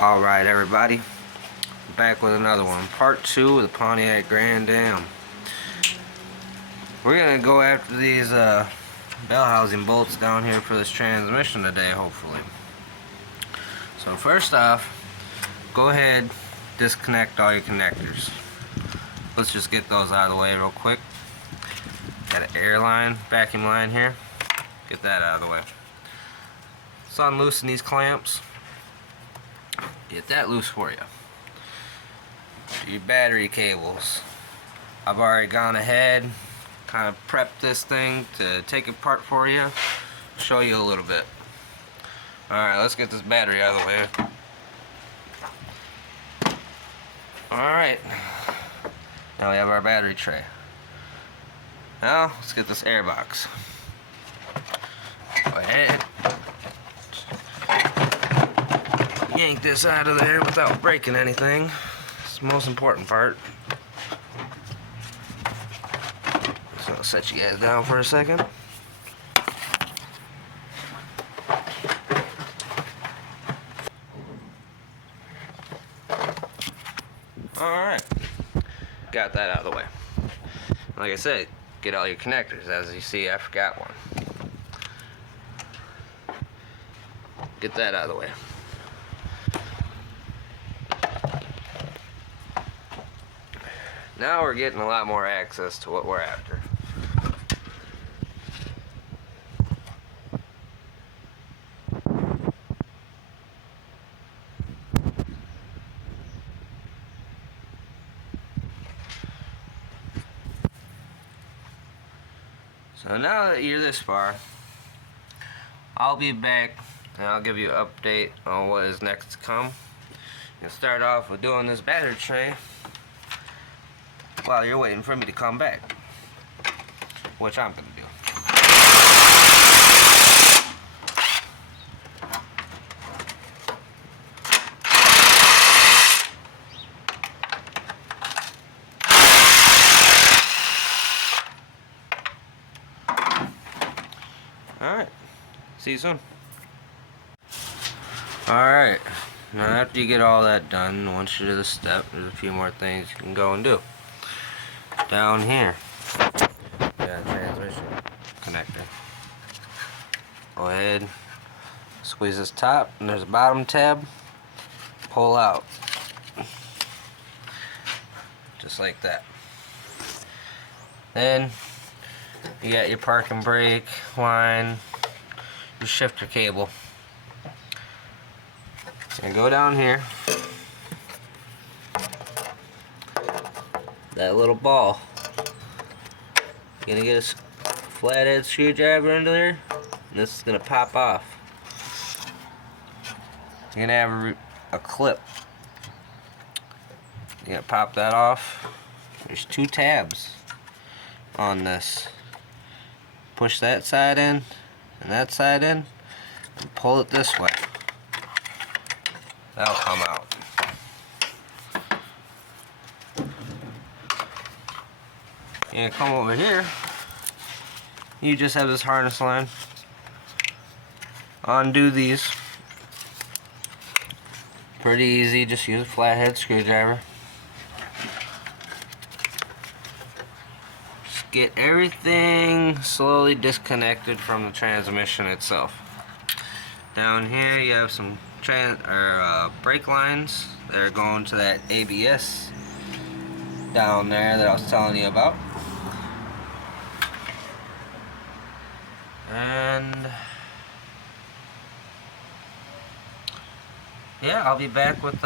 Alright everybody, back with another one. Part 2 of the Pontiac Grand Dam. We're going to go after these bell housing bolts down here for this transmission today, hopefully. So first off, go ahead, disconnect all your connectors. Let's just get those out of the way real quick. Got an air line, vacuum line here. Get that out of the way. Let's unloosen these clamps. Get that loose for you. Your battery cables. I've already gone ahead, kind of prepped this thing to take it apart for you, show you a little bit. Alright, let's get this battery out of the way. Alright, now we have our battery tray. Now, let's get this air box. Go ahead. Yank this out of there without breaking anything. It's the most important part. So I'll set you guys down for a second. Alright. Got that out of the way. Like I said, get all your connectors. As you see, I forgot one. Get that out of the way. Now we're getting a lot more access to what we're after. So now that you're this far, I'll be back and I'll give you an update on what is next to come. You'll start off with doing this battery tray while you're waiting for me to come back, which I'm going to do. Alright, see you soon. Alright, now after you get all that done, once you do this step, there's a few more things you can go and do. Down here, got a transmission connector. Go ahead, squeeze this top, and there's a bottom tab. Pull out, just like that. Then you got your park and brake line, your shifter cable. And go down here. That little ball. You're gonna get a flathead screwdriver into there, and this is gonna pop off. You're gonna have a clip. You're gonna pop that off. There's two tabs on this. Push that side in and that side in, and pull it this way. That'll come out. And come over here, you just have this harness line. Undo these. Pretty easy, just use a flathead screwdriver. Just get everything slowly disconnected from the transmission itself. Down here you have some brake lines that are going to that ABS down there that I was telling you about. And yeah, I'll be back with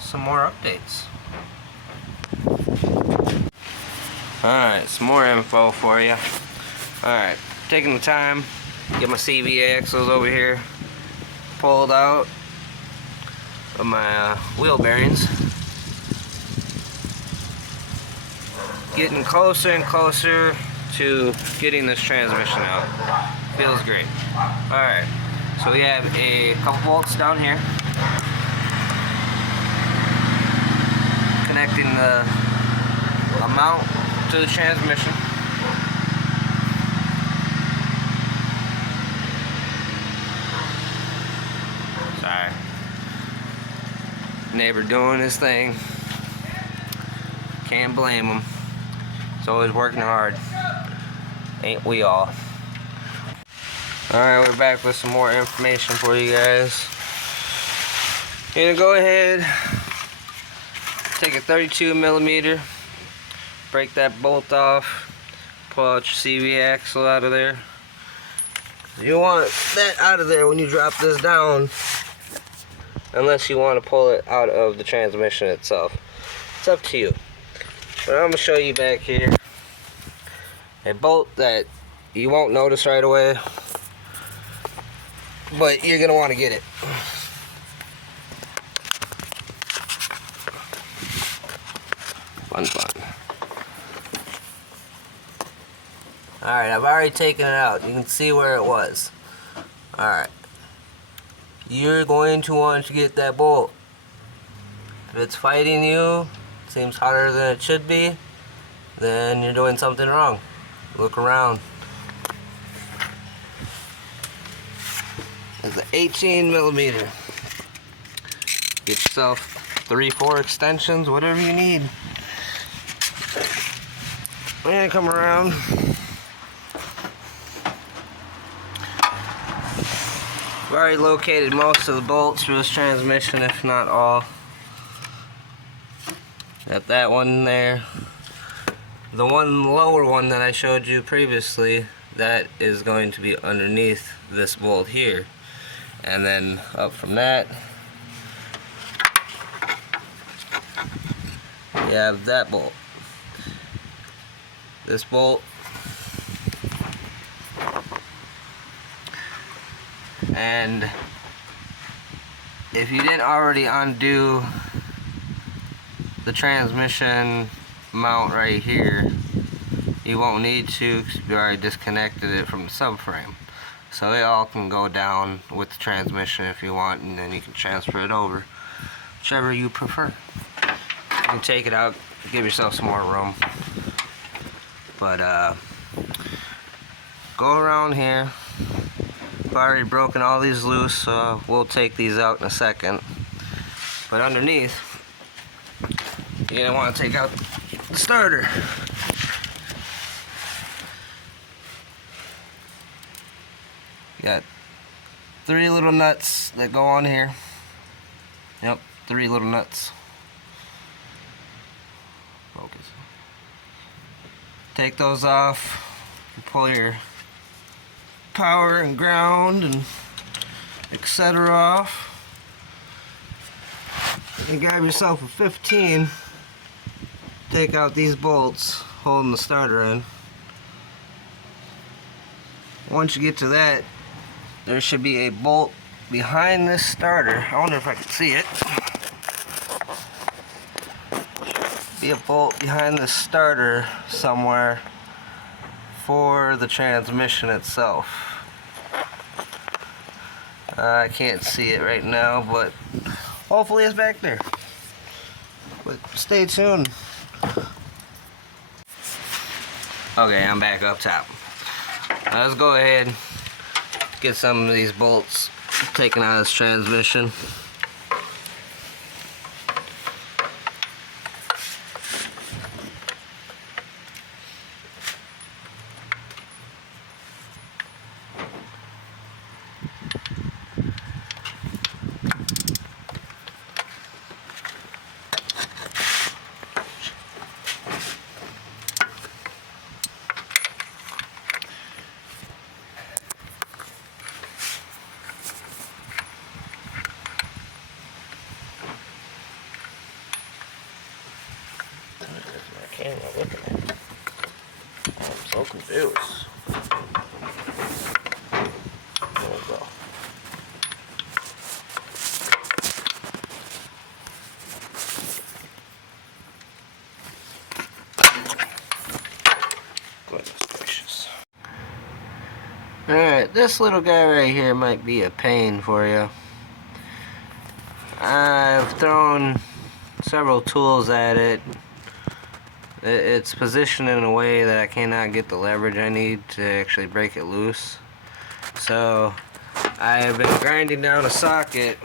some more updates. Alright, some more info for you. Alright, taking the time, get my CV axles over here pulled out of my wheel bearings. Getting closer and closer to getting this transmission out. Feels great. Alright, so we have a couple bolts down here connecting the mount to the transmission. Sorry. Neighbor doing his thing. Can't blame him. He's always working hard. Ain't we all? Alright, we're back with some more information for you guys. You're gonna go ahead, take a 32mm, break that bolt off, pull out your CV axle out of there. You want that out of there when you drop this down, unless you want to pull it out of the transmission itself. It's up to you. But I'm going to show you back here a bolt that you won't notice right away, but you're going to want to get it. Fun. Alright, I've already taken it out. You can see where it was. Alright. You're going to want to get that bolt. If it's fighting you, seems hotter than it should be, then you're doing something wrong. Look around. It's an 18mm. Get yourself 3-4 extensions, whatever you need. We're gonna come around. We've already located most of the bolts for this transmission, if not all. Got that one there. The one lower one that I showed you previously, that is going to be underneath this bolt here. And then up from that, you have that bolt. This bolt. And if you didn't already undo the transmission mount right here, you won't need to because you already disconnected it from the subframe. So it all can go down with the transmission if you want, and then you can transfer it over, whichever you prefer. You can take it out, give yourself some more room. But go around here. I've already broken all these loose, so we'll take these out in a second. But underneath, you're gonna want to take out the starter. You got 3 little nuts that go on here. Yep, 3 little nuts. Focus. Take those off, and pull your power and ground and etc. off. You grab yourself a 15. Take out these bolts holding the starter in. Once you get to that, there should be a bolt behind this starter. I wonder if I can see it. Be a bolt behind the starter somewhere for the transmission itself. I can't see it right now, but hopefully it's back there. But stay tuned. Okay, I'm back up top. Now let's go ahead, get some of these bolts taken out of this transmission. Camera looking at me. I'm so confused. There we go. Goodness gracious. Alright, this little guy right here might be a pain for you. I've thrown several tools at it. It's positioned in a way that I cannot get the leverage I need to actually break it loose. So I have been grinding down a socket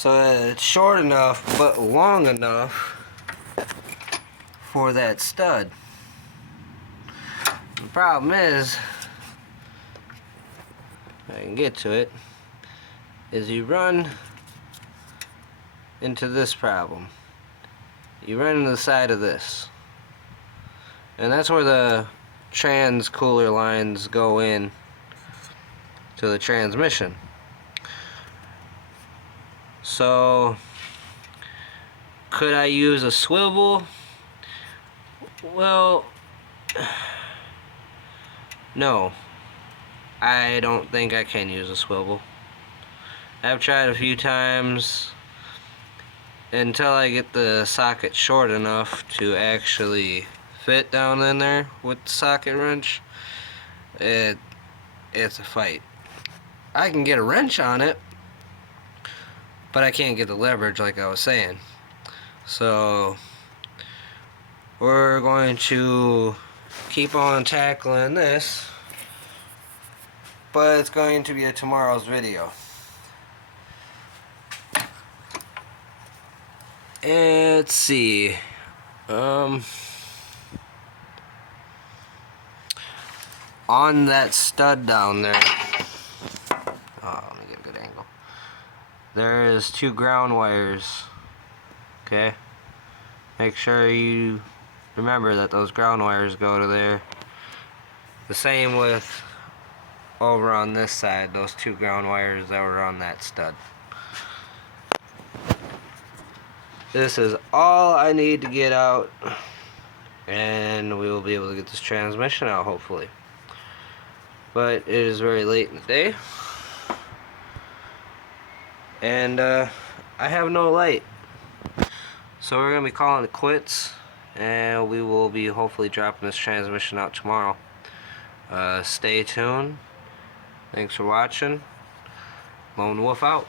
so it's short enough but long enough for that stud. The problem is, I can get to it, is you run into this problem. You run into the side of this. And that's where the trans cooler lines go in to the transmission. So, could I use a swivel? Well, no. I don't think I can use a swivel. I've tried a few times until I get the socket short enough to actually fit down in there with the socket wrench. It's a fight. I can get a wrench on it, but I can't get the leverage like I was saying. So we're going to keep on tackling this, but it's going to be a tomorrow's video. And let's see. On that stud down there, let me get a good angle. There is 2 ground wires. Okay, make sure you remember that those ground wires go to there. The same with over on this side, those 2 ground wires that were on that stud. This is all I need to get out, and we will be able to get this transmission out hopefully. But it is very late in the day, and I have no light. So we're going to be calling it quits, and we will be hopefully dropping this transmission out tomorrow. Stay tuned. Thanks for watching. Lone Wolf out.